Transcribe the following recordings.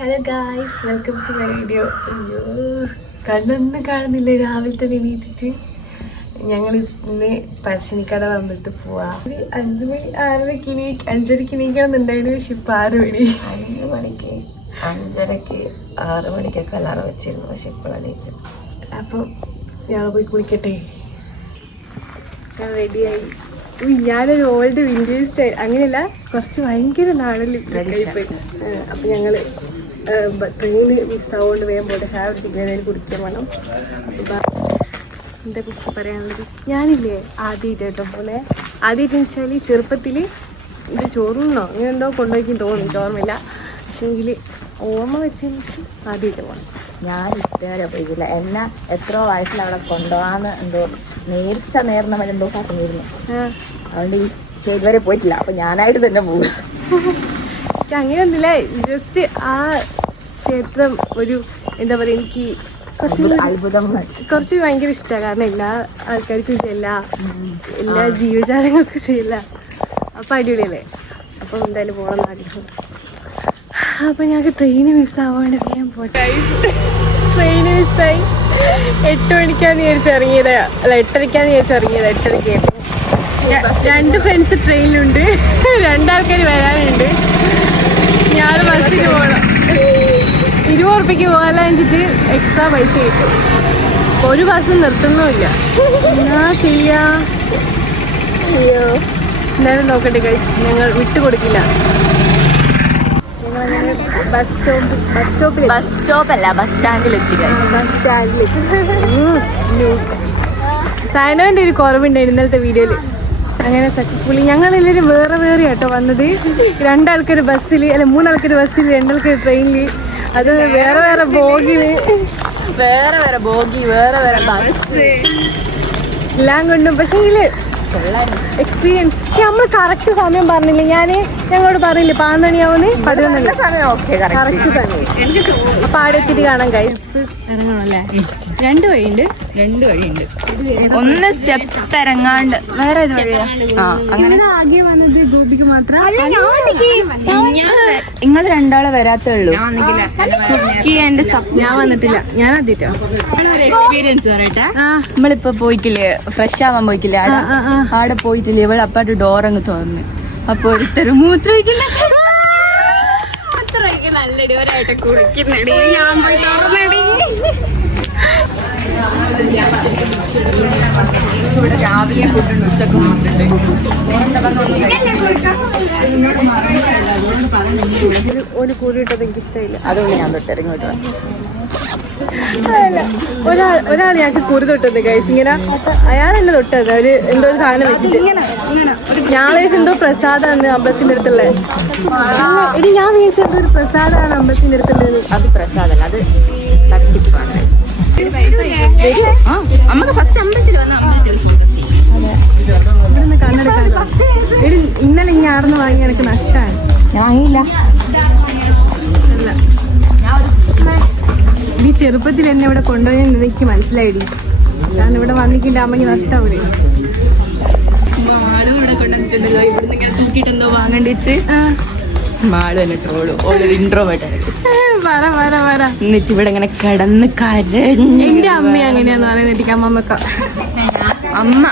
Hello guys welcome to my video അയ്യോ കണ്ണൊന്നും കാണുന്നില്ല. രാവിലത്തെ തന്നെ എണീറ്റിട്ട് ഞങ്ങൾ ഇന്ന് പരശ്ശിനിക്കട വന്നിട്ട് പോവാ. ഒരു അഞ്ചു മണി ആറരക്ക് ഇനി അഞ്ചരക്ക് എണീക്കണമെന്നുണ്ടായിരുന്നു പക്ഷെ ഇപ്പം ആറ് മണി. അഞ്ച് മണിക്ക് അഞ്ചരക്ക് ആറ് മണിക്കൊക്കെ അലാറം വെച്ചിരുന്നു. പക്ഷെ ഇപ്പോഴാണ് എണീച്ചത്. അപ്പം ഞങ്ങൾ പോയി കുളിക്കട്ടെ. ഞാൻ റെഡിയായി ഞാനൊരു ഓൾഡ് വിന്റേജ് സ്റ്റൈൽ അങ്ങനെയല്ല കുറച്ച് ഭയങ്കര പോയി. അപ്പം ഞങ്ങൾ ട്രെയിന് മിസ്സാവുകൊണ്ട് വേഗം പോട്ടെ ചായ പിടിച്ചിട്ട് ഏതായാലും കുടിക്കാൻ വേണം. എന്റെ എന്താ കുറിച്ച് പറയാനുള്ളത്? ഞാനില്ലേ ആദ്യമായിട്ട് കേട്ടോ പോലെ ആദ്യമായിട്ട് വെച്ചാൽ ചെറുപ്പത്തിൽ ഇത് ചോറുണ്ടോ അങ്ങനെ ഉണ്ടോ കൊണ്ടുപോയിക്കും തോന്നി ഓർമ്മയില്ല. പക്ഷേങ്കിൽ ഓർമ്മ വെച്ചതിന് ശേഷം ആദ്യമായിട്ട് പോകണം ഞാൻ ഇതുവരെ പോയില്ല എന്നെ എത്ര വയസ്സിൽ അവിടെ കൊണ്ടുപോകാന്ന് എന്തോ നേരിച്ച നേർച്ച നേർന്നവൻ എന്തോ പറഞ്ഞിരുന്നു. അതുകൊണ്ട് ഈ പക്ഷേ ഇതുവരെ പോയിട്ടില്ല. അപ്പൊ ഞാനായിട്ട് തന്നെ പോകും അങ്ങനെ അങ്ങനെയൊന്നുമില്ല ജസ്റ്റ് ആ ക്ഷേത്രം ഒരു എന്താ പറയുക എനിക്ക് കുറച്ച് ഭയങ്കര ഇഷ്ടമാണ് കാരണം എല്ലാ ആൾക്കാർക്കും ചെയ്യില്ല എല്ലാ ജീവജാലങ്ങൾക്കും ചെയ്യില്ല അപ്പം അടിപൊളിയല്ലേ? അപ്പം എന്തായാലും പോകണം ആഗ്രഹം. അപ്പം ഞങ്ങൾക്ക് ട്രെയിന് മിസ്സാവാണ്ട് വേഗം പോട്ടെ. ട്രെയിന് മിസ്സായി എട്ട് മണിക്കാന്ന് വിചാരിച്ച് ഇറങ്ങിയത്. അല്ല എട്ടരയ്ക്കാന്ന് വിചാരിച്ച് ഇറങ്ങിയത്. എട്ടരയ്ക്ക് രണ്ട് ഫ്രണ്ട്സ് ട്രെയിനിലുണ്ട് രണ്ടാൾക്കാർ വരാനുണ്ട്. ഞാൻ ബസ്സിന് പോകണം ഇരുപത് ഉറുപ്പിക്ക് പോകാൻ വെച്ചിട്ട് എക്സ്ട്രാ പൈസ കിട്ടും. ഒരു ബസ് നിർത്തുന്നുമില്ല. എന്നാ ചെയ്യാ? അയ്യോ. എന്തായാലും നോക്കട്ടെ കൈസ് ഞങ്ങൾ വിട്ടുകൊടുക്കില്ല ബസ് സ്റ്റോപ്പ് ബസ് സ്റ്റോപ്പിൽ ബസ് സ്റ്റോപ്പ് അല്ല ബസ് സ്റ്റാൻഡിലെത്തി ബസ് സ്റ്റാൻഡിൽ സൈനോന്റെ ഒരു കുറവുണ്ടായിരുന്നു ഇന്നലത്തെ വീഡിയോയിൽ അങ്ങനെ സക്സസ്ഫുള്ളി ഞങ്ങൾ എല്ലാവരും വേറെ വേറെ കേട്ടോ വന്നത്. രണ്ടാൾക്കൊരു ബസ്സിൽ അല്ല മൂന്നാൾക്കൊരു ബസ്സിൽ രണ്ടാൾക്കൊരു ട്രെയിനിൽ അത് വേറെ വേറെ ബോഗി. വേറെ വേറെ ബോഗി വേറെ വേറെ ബസ്. എല്ലാം കൊണ്ടും പക്ഷേങ്കിൽ എക്സ്പീരിയൻസ് നമ്മൾ കറക്റ്റ് സമയം പറഞ്ഞില്ല? ഞാൻ ഞങ്ങളോട് പറഞ്ഞില്ല പാന്തണിയാവുന്ന മണിയാവുന്ന പതിനൊന്ന് കറക്റ്റ് സമയം. അപ്പൊ അവിടെ എത്തിയിട്ട് കാണാൻ കഴിയും ഇറങ്ങണല്ലേ രണ്ട് വഴിയുണ്ട്. രണ്ട് വഴിയുണ്ട്. ഒന്ന് സ്റ്റെപ്പ് ഇറങ്ങാണ്ട്. വേറെ ഒരു വഴിയാ? ആ അങ്ങനെ. ആകെ വന്നത് ഗോപിക്ക് മാത്രം? നിങ്ങൾ രണ്ടാളെ വരാത്തേ ഉള്ളൂ കുക്കി എന്റെ ഞാൻ വന്നിട്ടില്ല. ഞാൻ എക്സ്പീരിയൻസ് പറയട്ടെ. നമ്മളിപ്പോ പോയിക്കില്ലേ ഫ്രഷ് ആവാൻ പോയിക്കില്ലേ ആടെ പോയിട്ടില്ലേ? ഇവിടെ അപ്പാട്ട് ഡോർ അങ്ങ് തുറന്ന്. അപ്പൊ ഒരുത്തരും മൂത്ര നല്ലടി ഒരായിട്ട് കുളിക്കുന്നടി. ഞാൻ പോയി തുറന്നടി. ഇവിടെ രാവിലെ ഫുഡുണ്ട് ഉച്ചയ്ക്ക് ഒരു ഒരു കൂടി ഇട്ടത് എനിക്ക് ഇഷ്ടമില്ല അതുകൊണ്ട് ഞാൻ തൊട്ടിറങ്ങി വിട്ടു അല്ല ഒരാൾ ഒരാൾ ഞങ്ങൾക്ക് കുറി തൊട്ടത് ഗൈസ് ഇങ്ങനെ അയാൾ എന്നെ തൊട്ടത് ഒരു എന്തോ ഒരു സാധനം വെച്ചിട്ട് ഞാൻ എന്തോ പ്രസാദാണ് അമ്പലത്തിന്റെ അടുത്തുള്ള ഇനി ഞാൻ വിചാരിച്ചത് ഒരു പ്രസാദാണ് അമ്പലത്തിന്റെ അടുത്തുള്ളത് അത് പ്രസാദല്ല അത് തട്ടിപ്പാണ് guys. അമ്മയ്ക്ക് ഫസ്റ്റ് അമ്പലത്തിൽ വന്ന അമ്പലത്തിൽ ഇന്നലെ ഞാൻ ആർന്ന് വാങ്ങി എനിക്ക് നഷ്ടമാണ് ഞാൻ വാങ്ങിയില്ല ഈ ചെറുപ്പത്തിൽ എന്നെ ഇവിടെ കൊണ്ടുപോയി എനിക്ക് മനസ്സിലായി ഞാൻ ഇവിടെ വന്നിട്ടില്ല അമ്മയ്ക്ക് നഷ്ടാവൂലേ ആളുകൾ ഇവിടെ കൊണ്ടുവന്നിട്ടുണ്ടല്ലോ ഇവിടുന്ന് ഇങ്ങനെ തൂക്കിട്ടെന്തോ എന്തോ വാങ്ങണ്ടിച്ച്. മാളും എന്നെ ട്രോൾ ഓളൊരു ഇൻട്രോവേർട്ട് പറ പറ പറ എന്നിട്ട് ഇവിടെ ഇങ്ങനെ കിടന്ന് കരഞ്ഞ്. എന്റെ അമ്മ അങ്ങനെയാന്ന് പറയുന്നത് അമ്മമ്മക്ക അമ്മ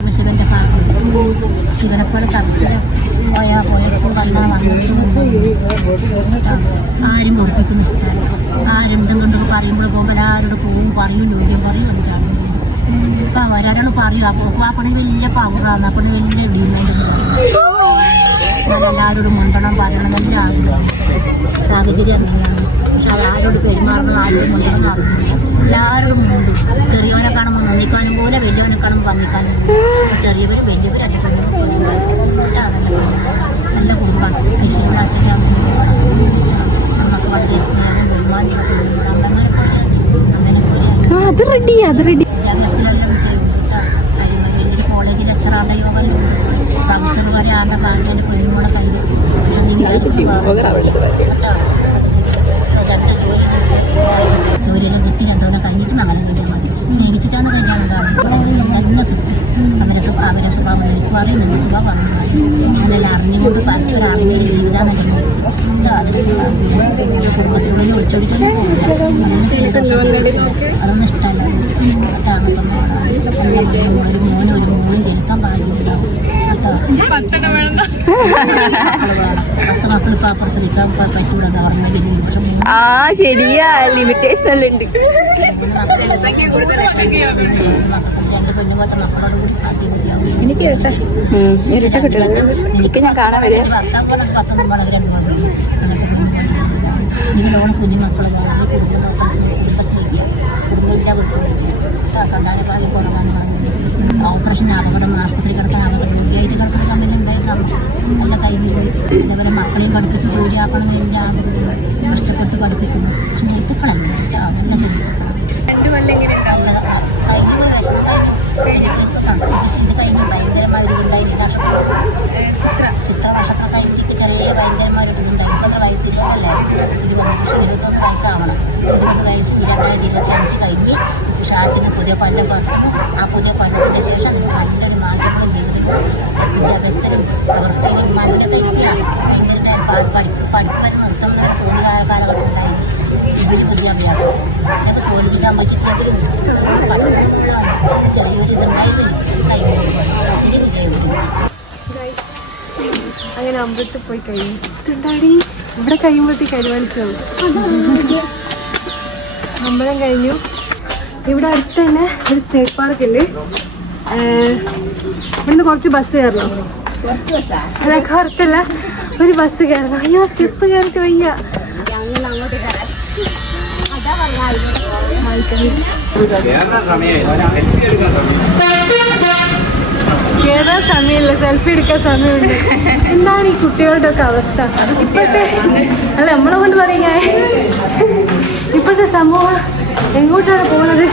ശിവനെപ്പോലെ ശിവനെ പോലെ തപസ് പോയാ പോയപ്പോൾ വന്നാൽ ആരും ഓർപ്പിക്കുന്ന ഇഷ്ടമല്ല ആരും ഇതും കൊണ്ടൊക്കെ പറയുമ്പോൾ പോകുമ്പോൾ എല്ലാവരോട് പോവും പറയും ജോലിയും പറയും എന്നിട്ടാണ് ഇപ്പം ഒരാളോട് പറയൂ. അപ്പോൾ ആ പണി വലിയ പവറാണ് ആ പണി വലിയ എല്ലാവരോടും മുണ്ടണം പറയണം വലിയ സാഹചര്യം അങ്ങനെയാണ് പക്ഷെ ആരോട് പെരുമാറണം ആരോട് മുണ്ടണം അറിയില്ല. എല്ലാവരോടും മുണ്ടും. ചെറിയവനെ കാണുമ്പോൾ നന്ദിക്കാനും പോലെ വലിയവനെ കാണുമ്പോൾ വന്നിക്കാനും. ചെറിയവർ വലിയവർ അധികം നല്ല കുടുംബം കൃഷിയുടെ അച്ഛനും അമ്മയ്ക്ക് വളരെ അത് റെഡി അത് റെഡി ആ ശരിയാ. ലിമിറ്റേഷൻ എല്ലാം ഉണ്ട്. എനിക്ക് ഇരട്ട ഇരട്ട കുട്ടികളാണ് എനിക്ക് ഞാൻ കാണാൻ വരിക നിങ്ങളോട് കുഞ്ഞുമക്കളെ സന്താനപാലി കുറവാണ് ഓപ്പറേഷൻ അപകടം ആശുപത്രി കിടക്കാൻ അപകടം രോഗിയായിട്ട് കിടക്കുന്ന സമയം എന്തായാലും നല്ല കഴിഞ്ഞു അതേപോലെ മക്കളെയും പഠിപ്പിച്ച് ജോലിയാക്കണമെങ്കിൽ പുതിയ പല്ല് പറഞ്ഞു ആ പുതിയ പല്ലത്തിന് ശേഷം നല്ലൊരു നാട്ടിലും വിദ്യാഭ്യാസത്തിലും വൃത്തിയിലും മണ്ണൊക്കെ ഇല്ല ഭയങ്കര പഠിപ്പ് പഠിപ്പത് നിർത്തം എന്നൊക്കെ തോന്നിയ കാലഘട്ടം ഉണ്ടായിരുന്നു ഇതിൽ വിദ്യാഭ്യാസം അതൊക്കെ തോൽവി സംബന്ധിച്ചിട്ടുണ്ടെങ്കിലും ചെറിയൊരു ഇതുണ്ടായിരുന്നു വിജയം അങ്ങനെ അമ്പലത്തിൽ പോയി ഇതെന്താടി? ഇവിടെ കഴിയുമ്പോഴത്തേക്ക് അരുവാനിച്ചു അമ്പലം കഴിഞ്ഞു. ഇവിടെ അടുത്ത് തന്നെ ഒരു സ്റ്റേറ്റ് പാർക്ക് ഉണ്ട്. ഇവിടുന്ന് കുറച്ച് ബസ് കയറണം. അല്ല കുറച്ചല്ല ഒരു ബസ് കയറണം. അയ്യോ സ്റ്റെപ്പ് കയറിട്ട് വയ്യ. കേറാൻ സമയമില്ല. സെൽഫി എടുക്കാൻ സമയമുണ്ട്. എന്താണ് ഈ കുട്ടികളുടെ ഒക്കെ അവസ്ഥ? ഇപ്പോഴത്തെ അല്ല നമ്മളെ കൊണ്ട് പറയുക ഇപ്പോഴത്തെ സമൂഹം എങ്ങോട്ടാണ് പോകുന്നത്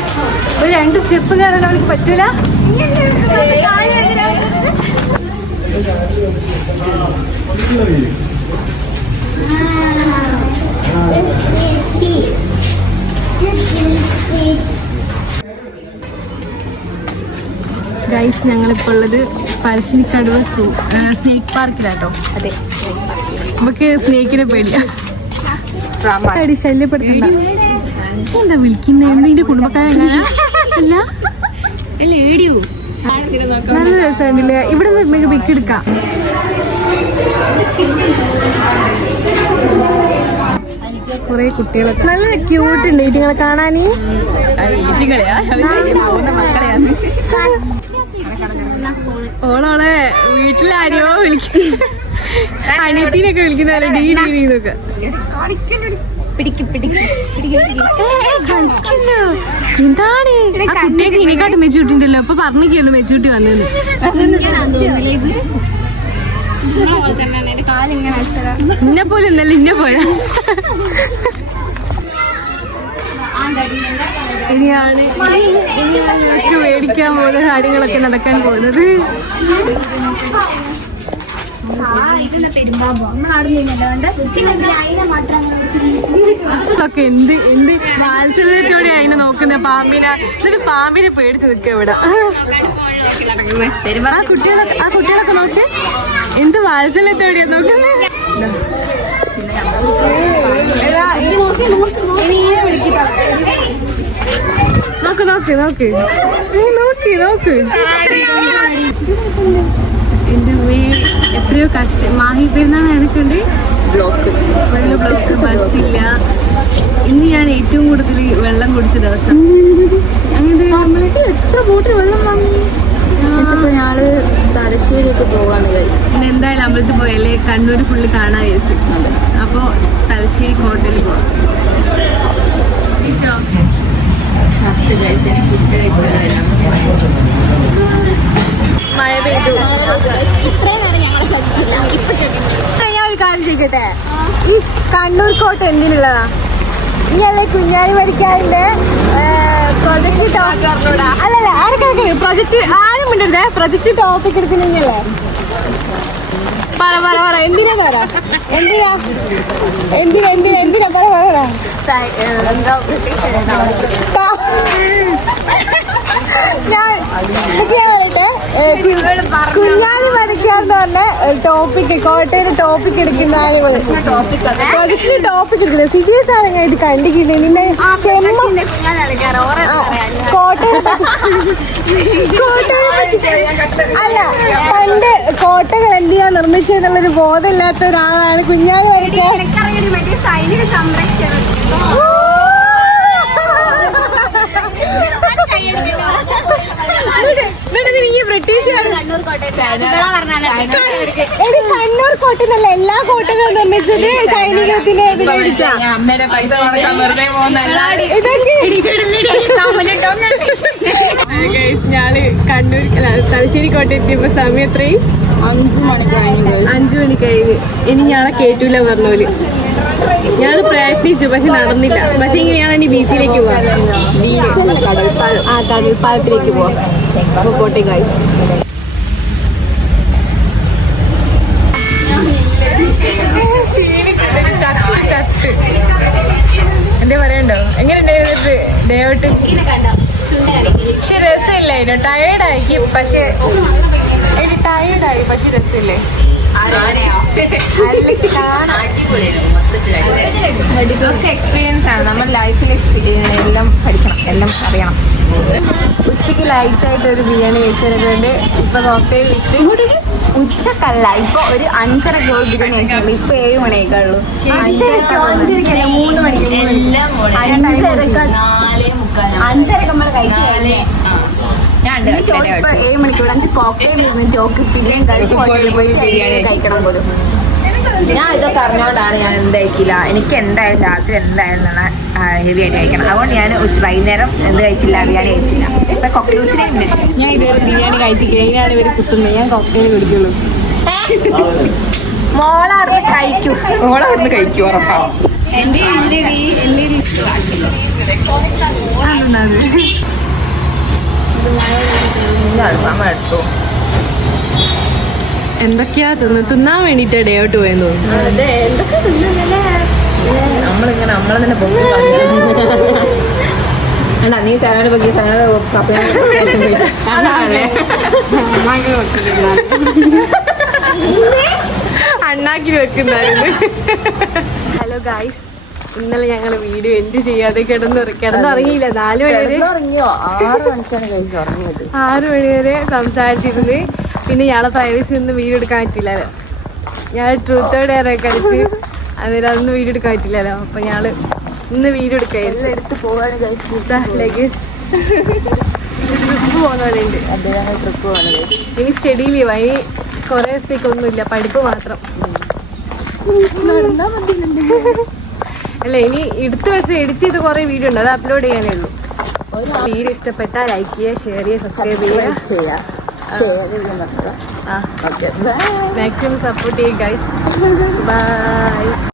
ഒരു രണ്ട് സ്റ്റെപ്പ് കയറാൻ അവർക്ക് പറ്റൂല. ഗൈസ് ഞങ്ങളിപ്പോൾ ഉള്ളത് പരശ്ശിനിക്കടുവ സൂ സ്നേക്ക് പാർക്കിലാട്ടോ അതെ. നമുക്ക് സ്നേക്കിനെ പേടിയാ ശല്യപ്പെടുത്തണ്ട. എന്താ വിളിക്കുന്നേ? എന്തിന്റെ കുടുംബക്കാരല്ല നല്ല രസമുണ്ടല്ലേ ഇവിടെ നമുക്ക് പിക്ക് എടുക്കാം. കുറെ കുട്ടികളൊക്കെ. നല്ല ക്യൂട്ട് ഉണ്ട് ഇതിങ്ങളെ കാണാന്? ഓളോളെ വീട്ടിലാരോ വിളിക്കുന്നു അനിയത്തിനൊക്കെ വിളിക്കുന്ന പോലെ ഡീ ഡീ ഡീ എന്നൊക്കെ. പിടിക്ക് പിടിക്ക്. എന്താണ്? ആ കുട്ടിയൊക്കെ ഇനിക്കാട്ട് മെച്ചൂട്ടി ഉണ്ടല്ലോ. അപ്പൊ പറഞ്ഞിട്ടുള്ളൂ മെച്ചൂട്ടി വന്നത് ഇന്നെ പോലെ ഇന്നല്ല ഇന്നെ പോലെ. ഇനിയാണ് ഇനിയാണ് മേടിക്കാൻ പോകുന്ന കാര്യങ്ങളൊക്കെ നടക്കാൻ പോകുന്നത്. ഒക്കെ എന്ത് എന്ത് വാത്സല്യത്തോടെ അതിനെ നോക്കുന്ന പാമ്പിനെ. എന്നിട്ട് പാമ്പിനെ പേടിച്ച് നിൽക്കുക ഇവിടെ. ആ കുട്ടികളൊക്കെ ആ കുട്ടികളൊക്കെ നോക്ക്. എന്ത് വാത്സല്യത്തോടെയാ നോക്കുന്നത് നോക്ക് നോക്ക് നോക്ക്. നോക്ക് നോക്ക്. എന്റെ എത്രയോ കഷ്ടം മാഹി പെരുന്നാൾ എനക്കുണ്ട് ബ്ലോക്ക്. ഫുള്ള് ബ്ലോക്ക് ബസ്സില്ല. ഇന്ന് ഞാൻ ഏറ്റവും കൂടുതൽ വെള്ളം കുടിച്ച ദിവസം. അങ്ങനെ എത്ര ബോട്ടിൽ വെള്ളം വാങ്ങി? ഞാൾ തലശ്ശേരിയൊക്കെ പോവാണ് ഗൈസ് ഇന്ന് എന്തായാലും അമ്പലത്തിൽ പോയാലേ കണ്ണൂർ ഫുള്ള് കാണാൻ വിചാരിച്ചു. അപ്പോൾ തലശ്ശേരി ഹോട്ടലിൽ പോവാം. മഴ സത്യ പെയ്തു ഞാൻ ഒരു കാര്യം ചോദിക്കട്ടെ ഈ കണ്ണൂർ കോട്ട എന്തിനുള്ളതാ? അല്ലേ കുഞ്ഞാലി പ്രൊജക്ട് അല്ലല്ല ആരൊക്കെ പ്രൊജക്ട് ആരും മിണ്ടരുതേ. പ്രൊജക്ട് ടോപ്പിക് എടുക്കുന്നെങ്കിലേ പറ പറ പറ. എന്തിനാ പറ? എന്തിനാ? എന്തിനാ എന്തിനാ എന്തിനാ? പറ പറ ഞാൻ പറയട്ടെ കുഞ്ഞാലി പറഞ്ഞ ടോപ്പിക് കോട്ടയുടെ ടോപ്പിക് എടുക്കുന്നതാണ് ഇവൾ പ്രൊജക്ടിന് ടോപ്പിക് എടുക്കുന്നത് സിജി സാറങ്ങ ഇത് കണ്ടിട്ടില്ലേ നിന്നെ കോട്ടയെ അല്ല പണ്ട് കോട്ടകൾ എന്തിനാ നിർമ്മിച്ചെന്നുള്ളൊരു ബോധമില്ലാത്ത ഒരാളാണ് കുഞ്ഞാലി വരയ്ക്കാൻ കണ്ണൂർ കോട്ടയം എടി കണ്ണൂർ കോട്ടയെന്നല്ല എല്ലാ കോട്ടകളും നിർമ്മിച്ചത് സൈനികത്തിന് അമ്മേടെ പൈസ വെറുതെ ഞാൻ കണ്ണൂർ തലശ്ശേരി കോട്ട എത്തിയപ്പോ സമയം എത്രയും അഞ്ചു മണി കഴിഞ്ഞു അഞ്ചു മണി കഴിഞ്ഞ് ഇനി ഞാളെ കേട്ടൂല പറഞ്ഞോൽ. ഞാൻ പ്രയത്നിച്ചു പക്ഷെ നടന്നില്ല. പക്ഷെ ഇനി ഞങ്ങൾ ഇനി ബീച്ചിലേക്ക് പോവാം. ബീച്ചല്ല കടൽപ്പാൽ ആ കടൽപ്പാലത്തിലേക്ക് പോവാം. ഗൈസ് എങ്ങനെയുണ്ടായിരുന്നു പക്ഷെ രസമില്ല അതിന്? ടയേർഡായി പക്ഷെ അതിന് ടയേർഡായി പക്ഷെ രസമില്ലേ? എക്സ്പീരിയൻസ് ആണ്. നമ്മൾ ലൈഫിൽ എല്ലാം പഠിക്കണം. എല്ലാം അറിയണം. ഉച്ചയ്ക്ക് ലൈറ്റായിട്ട് ഒരു ബിരിയാണി കഴിച്ചതുകൊണ്ട് ഇപ്പൊ കോക്ടെയിൽ വിട്ട് ഉച്ചക്കല്ല ഇപ്പൊ ഒരു അഞ്ചര ഗോൾ ബിരിയാണി കഴിച്ചിട്ടുള്ളൂ ഇപ്പൊ ഏഴ് മണിയേക്കുള്ളൂ അഞ്ചരക്കല്ല മൂന്ന് മണിക്ക് അഞ്ചരക്ക് നമ്മൾ ഏഴ് മണിക്കൂർ അഞ്ച് കോക്ടെയിൽ ഇരുന്ന് ചോക്ക് പോയി ബിരിയാണി കഴിക്കണം പോലും. ഞാൻ ഇതൊക്കെ അറിഞ്ഞോണ്ടാണ് ഞാൻ എന്തായിക്കില്ല എനിക്ക് എന്തായാലും രാത്രി എന്തായാലും ഹെവി ആയിട്ട് കഴിക്കണം. അതുകൊണ്ട് ഞാൻ ഉച്ച വൈകുന്നേരം എന്ത് കഴിച്ചില്ല ബിരിയാണി കഴിച്ചില്ല. ഇപ്പൊ കോക്ടെയിൽ ഉച്ചിനെ ഞാൻ ഇതുവരെ ബിരിയാണി കഴിച്ചിട്ടില്ല ഇതിനാണ് ഇവർ കുത്തുന്നത്. ഞാൻ കോക്ടെയിൽ കുടിക്കുള്ളൂ. മോളാർന്ന് കഴിക്കൂ. മോളാർന്ന് കഴിക്കൂ ഉറപ്പാവും അമ്മ എടുത്തു. എന്തൊക്കെയാ തിന്ന് തിന്നാൻ വേണ്ടിട്ട് ഡേയോട്ട് പോയെന്ന് തോന്നുന്നു. നമ്മളിങ്ങനെ നമ്മളെ തന്നെ അല്ല നീ അണ്ണാക്കി വെക്കുന്നായിരുന്നു. Hello guys. ഇന്നലെ ഞങ്ങൾ വീഡിയോ എന്ത് ചെയ്യാതെ കിടന്നു കിടന്നുറങ്ങിയില്ല. നാല് മണി വരെ ഉറങ്ങിയോ ആറ് മണിക്കാണ് കഴിച്ചു ഉറങ്ങിയത് ആറ് മണി വരെ സംസാരിച്ചിരുന്ന്. പിന്നെ ഞങ്ങളെ പ്രൈവസി ഒന്നും വീഡിയോ എടുക്കാൻ പറ്റില്ലല്ലോ ഞാൻ ട്രൂത്തോടെ ഏറെ കളിച്ച് അന്നേരം അതൊന്നും വീഡിയോ എടുക്കാൻ പറ്റില്ലല്ലോ അപ്പൊ ഞാൾ ഇന്ന് വീഡിയോ എടുക്കായിരുന്നു. എടുത്ത് പോവാണ് കഴിച്ചു ലഗേജ് ട്രിപ്പ് പോകുന്നവരുണ്ട് അതെ ഞങ്ങൾ ട്രിപ്പ് പോവാണ് കഴിച്ചു ഇനി സ്റ്റഡി ലീവാ കൊറേ കുറേ ദിവസത്തേക്കൊന്നുമില്ല പഠിപ്പ് മാത്രം. അല്ല ഇനി എടുത്തു വെച്ച് എഡിറ്റ് ചെയ്ത് കുറേ വീഡിയോ ഉണ്ട്. അത് അപ്ലോഡ് ചെയ്യാനേ ഉള്ളൂ. വീഡിയോ ഇഷ്ടപ്പെട്ടാൽ ലൈക്ക് ചെയ്യുക ഷെയർ ചെയ്യുക സബ്സ്ക്രൈബ് ചെയ്യുക. ചെയ്യാം. ഷെയർ നിർത്താം ആ. ഓക്കെ മാക്സിമം സപ്പോർട്ട് ചെയ്യും ഗൈസ് ബൈ